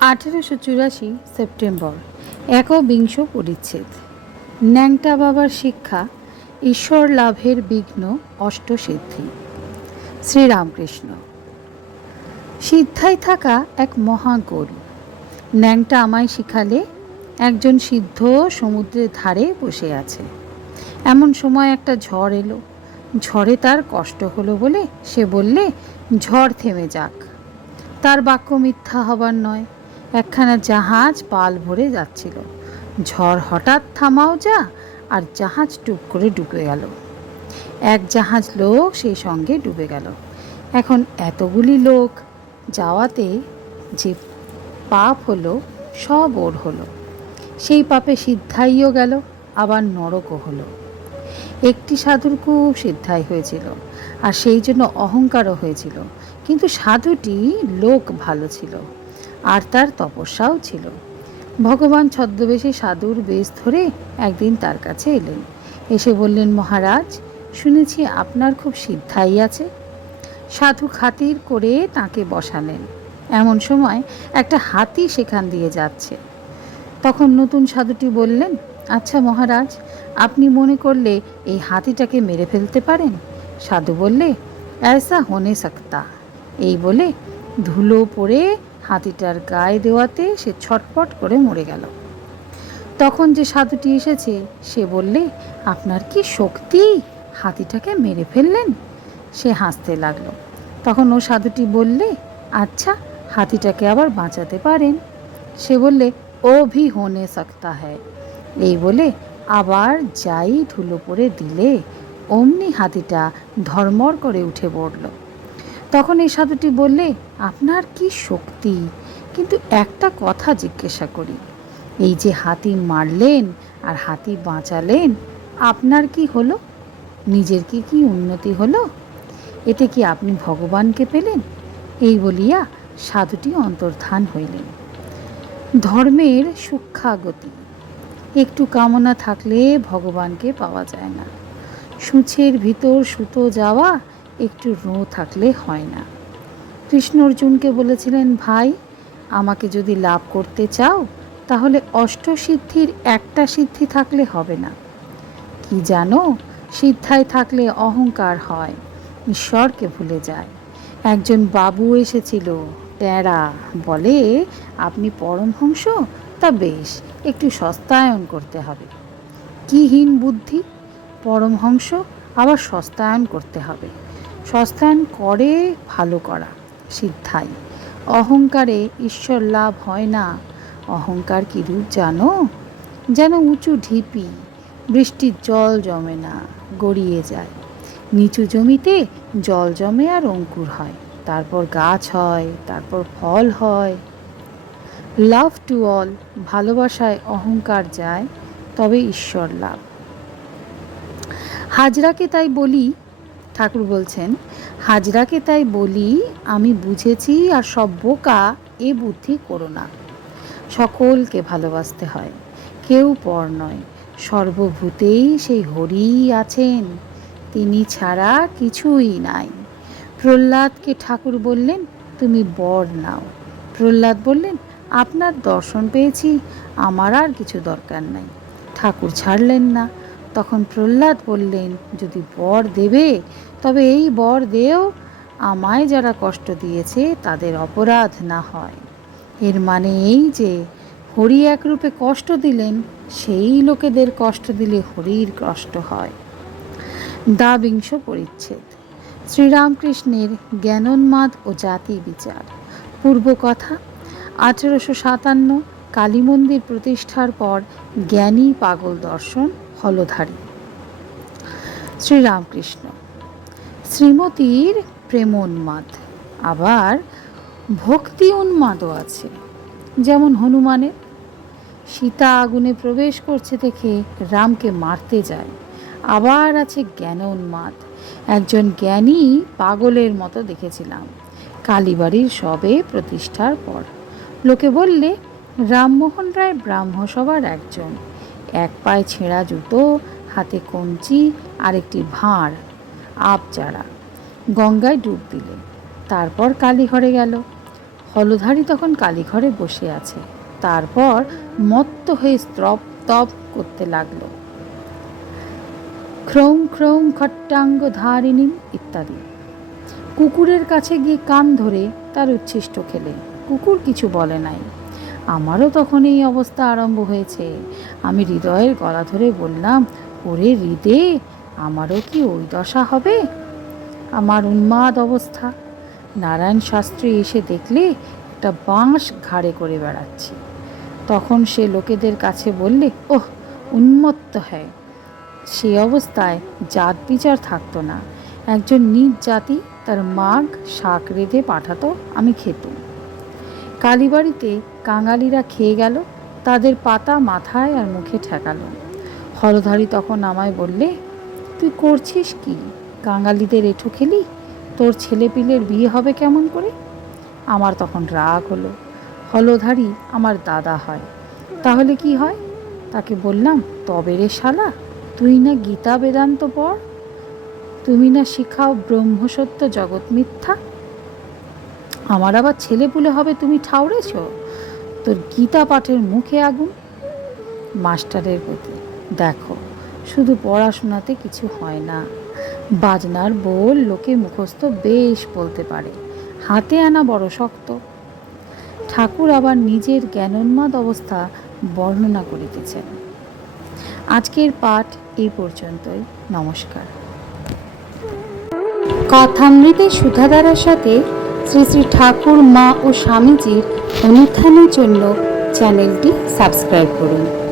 আঠেরোশো চুরাশি সেপ্টেম্বর একবিংশ পরিচ্ছেদ। ন্যাংটা বাবার শিক্ষা, ঈশ্বর লাভের বিঘ্ন অষ্টসিদ্ধি। শ্রীরামকৃষ্ণ। সিদ্ধায় থাকা এক মহাগরু ন্যাংটা আমায় শিখালে একজন সিদ্ধ সমুদ্রের ধারে বসে আছে। এমন সময় একটা ঝড় এলো। ঝড়ে তার কষ্ট হলো বলে সে বললে, ঝড় থেমে যাক। তার বাক্য মিথ্যা হবার নয়। একখানা জাহাজ পাল ভরে যাচ্ছিল। ঝড় হঠাৎ থামাও যা, আর জাহাজ টুপ করে ডুবে গেল। এক জাহাজ লোক সেই সঙ্গে ডুবে গেল। এখন এতগুলি লোক যাওয়াতে যে পাপ হলো, সব ওর হলো। সেই পাপে সিদ্ধাইও গেল, আবার নরকও হলো। একটি সাধুর খুব সিদ্ধাই হয়েছিল, আর সেই জন্য অহংকারও হয়েছিল। কিন্তু সাধুটি লোক ভালো ছিল। আর তার তপস্যাও ছিল ভগবান ছদ্মবেশী সাধুর বেশ ধরে একদিন তার কাছে এলেন এসে বললেন মহারাজ শুনেছি আপনার খুব সিদ্ধাই আছে সাধু খাতির করে তাকে বসালেন এমন সময় একটা হাতি সেখান দিয়ে যাচ্ছে তখন নতুন সাধুটি বললেন আচ্ছা মহারাজ আপনি মনে করলে এই হাতিটাকে মেরে ফেলতে পারেন সাধু বললে ऐसा होने सकता এই বলে ধুলো পড়ে হাতিটার গায়ে দেওয়াতে সে ছটপট করে মরে গেল। তখন যে সাধুটি এসেছে, সে বললে, আপনার কি শক্তি? হাতিটাকে মেরে ফেললেন? সে হাসতে লাগল। তখন ও সাধুটি বললে আচ্ছা হাতিটাকে আবার বাঁচাতে পারেন? সে বললে ও ভি হোনে সকতা হ্যায়। এই বলে আবার যাই ধুলো পড়ে দিলে, অমনি হাতিটা ধর্মর করে উঠে পড়ল। তখন এই সাধুটি বললে, আপনার কি শক্তি? কিন্তু একটা কথা জিজ্ঞাসা করি, এই যে হাতি মারলেন আর হাতি বাঁচালেন, আপনার কি হলো? নিজের কি কি উন্নতি হলো? এতে কি আপনি ভগবানকে পেলেন? এই বলিয়া সাধুটি অন্তর্ধান হইলেন। ধর্মের সূক্ষাগতি একটু কামনা থাকলে ভগবানকে পাওয়া যায় না। সূচের ভিতর সুতো যাওয়া একটু রো থাকলে হয় না। কৃষ্ণ অর্জুনকে বলেছিলেন, ভাই, আমাকে যদি লাভ করতে চাও, তাহলে অষ্টসিদ্ধির একটা সিদ্ধি থাকলে হবে না। কি জানো, সিদ্ধায় থাকলে অহংকার হয়, ঈশ্বরকে ভুলে যায়। একজন বাবু এসেছিল ট্যাঁড়া বলে, আপনি পরমহংস? তা বেশ, একটু সস্তায়ন করতে হবে। কি হীন বুদ্ধি? পরমহংস, আবার সস্তায়ন করতে হবে। সস্তায়ন করে ভালো করা, সিদ্ধাই। অহংকারে ঈশ্বর লাভ হয় না। অহংকার কি রূপ জানো? যেন উঁচু ঢিপি, বৃষ্টির জল জমে না, গড়িয়ে যায়। নিচু জমিতে জল জমে আর অঙ্কুর হয়। তারপর গাছ হয়, তারপর ফল হয়। লাভ টু অল, ভালোবাসায় অহংকার যায়, তবে ঈশ্বর লাভ। হাজরাকে তাই বলি ঠাকুর বলছেন, হাজরাকে তাই বলি, আমি বুঝেছি আর সব বোকা এ বুদ্ধি করো না। সকলকে ভালোবাসতে হয়, কেউ পর নয়। সর্বভূতেই সেই হরিই আছেন, তিনি ছাড়া কিছুই নাই। প্রহ্লাদকে ঠাকুর বললেন, তুমি বর নাও। প্রহ্লাদ বললেন, আপনার দর্শন পেয়েছি, আমার আর কিছু দরকার নাই। ঠাকুর ছাড়লেন না। তখন প্রহ্লাদ বললেন, যদি বর দেবে তবে এই বর দেও আমায় যারা কষ্ট দিয়েছে তাদের অপরাধ না হয়। এর মানে এই যে হরি একরূপে কষ্ট দিলেন, সেই লোকেদের কষ্ট দিলে হরির কষ্ট হয়। দ্বাবিংশ পরিচ্ছেদ। শ্রীরামকৃষ্ণের জ্ঞানোন্মাদ ও জাতি বিচার। পূর্ব কথা, আঠেরোশো সাতান্ন কালী মন্দির প্রতিষ্ঠার পর জ্ঞানী পাগল দর্শন হলধারী। শ্রীরামকৃষ্ণ। শ্রীমতীর প্রেমোন্মাদ। আবার ভক্তি উন্মাদও আছে, যেমন হনুমানের। সীতা আগুনে প্রবেশ করছে দেখে রামকে মারতে যায়। আবার আছে জ্ঞান উন্মাদ। একজন জ্ঞানী পাগলের মতো দেখেছিলাম, কালীবাড়ির সবে প্রতিষ্ঠার পর। লোকে বললে, রামমোহন রায় ব্রাহ্মসভার একজন। এক পায়ে ছেঁড়া জুতো, হাতে কঞ্চি আর একটি ভাঁড়। আপচারা গঙ্গায় ডুব দিলে। তারপর কালীঘরে গেল। হলধারী তখন কালীঘরে বসে আছে। তারপর মত্ত হয়ে স্তব তপ করতে লাগল। ক্রৌম ক্রৌম খট্টাঙ্গ ধারিণীম ইত্যাদি। কুকুরের কাছে গিয়ে কান ধরে তার উচ্ছিষ্ট খেলে। কুকুর কিছু বলে নাই। আমারও তখন এই অবস্থা আরম্ভ হয়েছে। আমি হৃদয়ের গলা ধরে বললাম, ওরে হৃদে আমারও কি ওই দশা হবে? আমার উন্মাদ অবস্থা। নারায়ণ শাস্ত্রী এসে দেখলে একটা বাঁশ ঘাড়ে করে বেড়াচ্ছি। তখন সে লোকেদের কাছে বললে, ওহ, উন্মত্ত হয়। সে অবস্থায় জাত বিচার থাকতো না। একজন নিজ জাতি তার মাগ শাক রেঁধে পাঠাতো, আমি খেতুম। কালীবাড়িতে কাঙালিরা খেয়ে গেল, তাদের পাতা মাথায় আর মুখে ঠেকালো। হলধারী তখন আমায় বললে তুই করছিস কি? কাঙালিদের এঁঠো খেলি? তোর ছেলেপিলের বিয়ে হবে কেমন করে? আমার তখন রাগ হলো। হলধারী আমার দাদা হয়। তাহলে কি হয়? তাকে বললাম, তবে রে শালা, তুই না গীতা বেদান্ত পড়? তুমি না শিখাও ব্রহ্মসত্য জগৎ মিথ্যা? আমার আবার ছেলে পুলে হবে তুমি ঠাউরেছ? তোর গীতা পাঠের মুখে আগুন? মাস্টারের প্রতি। দেখো শুধু পড়াশোনাতে কিছু হয় না। বাজনার বোল লোকে মুখস্থ বেশ বলতে পারে। হাতে আনা বড় শক্ত। ঠাকুর আবার নিজের জ্ঞানোন্মাদ অবস্থা বর্ণনা করিতেছেন। আজকের পাঠ এই পর্যন্তই। নমস্কার। কথামৃতের সুধাধারার সাথে শ্রী শ্রী ঠাকুর, মা ও স্বামীজির অনুত্থানের জন্য চ্যানেলটি সাবস্ক্রাইব করুন।